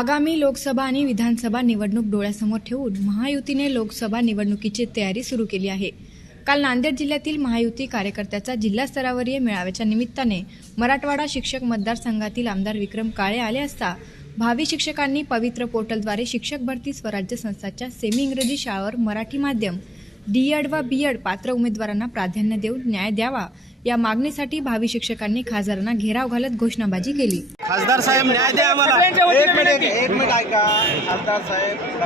आगामी लोकसभा आणि विधानसभा निवडणूक डोळ्यासमोर ठेवून महायुतीने लोकसभा निवडणुकीची तयारी सुरू केली आहे. काल नांदेड जिल्ह्यातील महायुती कार्यकर्त्याचा जिल्हास्तरावरीय मेळाव्याच्या निमित्ताने मराठवाडा शिक्षक मतदारसंघातील आमदार विक्रम काळे आले असता भावी शिक्षकांनी पवित्र पोर्टलद्वारे शिक्षक भरती स्वराज्य संस्थाच्या सेमी इंग्रजी शाळेवर मराठी माध्यम डी एड व बी एड पात्र उमेदवारांना प्राधान्य देऊन न्याय द्यावा या मागणीसाठी भावी शिक्षकांनी खासदारांना घेराव घालत घोषणाबाजी केली. खासदार साहेब न्याय द्या आम्हाला. एक मिनिट. एक मिनिट ऐका. खासदार साहेब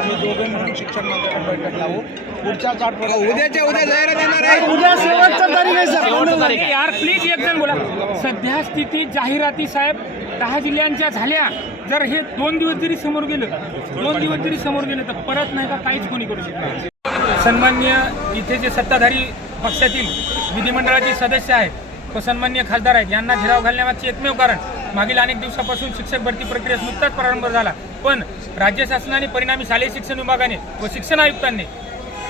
आम्ही दोघे मिळून शिक्षण मंत्र्यांना बैठक लावू. पुढच्याच आठवड्यात उद्याच्या उद्या जाहिरात येणार आहे. उद्या शेवटचा तारीख आहे सर. यार प्लीज एक जण बोला. सध्या स्थिती जाहिराती साहेब दहा जिल्ह्यांच्या झाल्या. जर हे दोन दिवस जरी समोर गेलं दोन दिवस जरी समोर गेलं तर परत नाही का काहीच कोणी करू शकत सन्मान्य इथे जे सत्ताधारी पक्षातील विधिमंडळाचे सदस्य आहेत. व सन्मान्य खासदार आहेत. यांना घेराव घालण्यामागचे एकमेव कारण मागील अनेक दिवसापासून शिक्षक भरती प्रक्रियेस नुकताच प्रारंभ झाला. पण राज्य शासनाने परिणामी शालेय शिक्षण विभागाने व शिक्षण आयुक्तांनी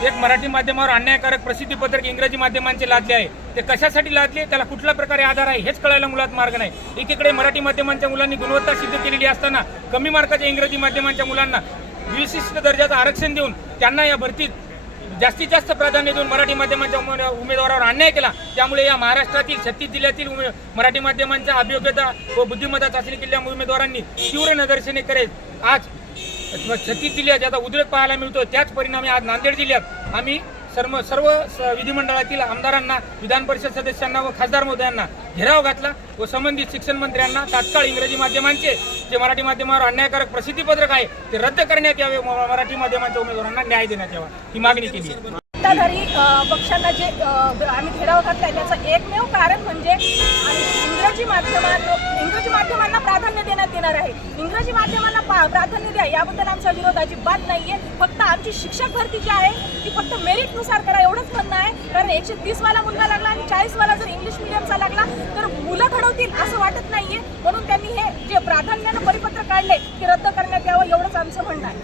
एक मराठी माध्यमावर अन्यायकारक प्रसिद्धीपत्रक इंग्रजी माध्यमांचे लादले आहे. ते कशासाठी लादले? त्याला कुठल्या प्रकारे आधार आहे? हेच कळायला मुलात मार्ग नाही. एकीकडे मराठी माध्यमांच्या मुलांनी गुणवत्ता सिद्ध केलेली असताना कमी मार्काच्या इंग्रजी माध्यमांच्या मुलांना विशिष्ट दर्जाचं आरक्षण देऊन त्यांना या भरतीत जास्तीत जास्त प्राधान्य देऊन मराठी माध्यमांच्या उमेदवारावर अन्याय केला. त्यामुळे या महाराष्ट्रातील छत्तीस जिल्ह्यातील उमे- मराठी माध्यमांच्या अभियोग्यता व बुद्धिमत्ता चाचणी केलेल्या उमेदवारांनी तीव्र निदर्शने करेत आज छत्तीस जिल्ह्यात ज्याचा उद्रेक पाहायला मिळतो त्याच परिणामी आज नांदेड जिल्ह्यात आम्ही सर्व सर्व विधिमंडळातील आमदारांना विधान परिषद सदस्यांना व खासदार महोदयांना घेराव घातला व संबंधित शिक्षण मंत्र्यांना तात्काळ इंग्रजी माध्यमांचे जे मराठी माध्यमावर अन्यायकारक प्रसिद्धीपत्रक आहे ते रद्द करण्यात यावे. मराठी माध्यमांच्या उमेदवारांना न्याय देण्यात यावा. ही मागणी केली सत्ताधारी पक्षांना जे आम्ही घेराव घातला त्याचं एकमेव कारण म्हणजे आणि इंग्रजी माध्यमांना इंग्रजी माध्यमांना प्राधान्य देण्यात येणार आहे. इंग्रजी माध्यमांना प्राधान्य द्या. याबद्दल आमचा विरोध अजिबात नाहीये. फक्त आमची शिक्षक भरती जी आहे ती फक्त मेरिटनुसार करा एवढंच म्हणणं आहे. कारण एकशे तीसवाला मुलगा लागला आणि चाळीस वाला जर इंग्लिश मिडियमचा लागला तर मुलं घडवतील असं वाटत नाहीये. म्हणून त्यांनी हे जे प्राधान्यानं परिपत्र काढले ते रद्द करण्यात यावं एवढंच आमचं म्हणणं आहे.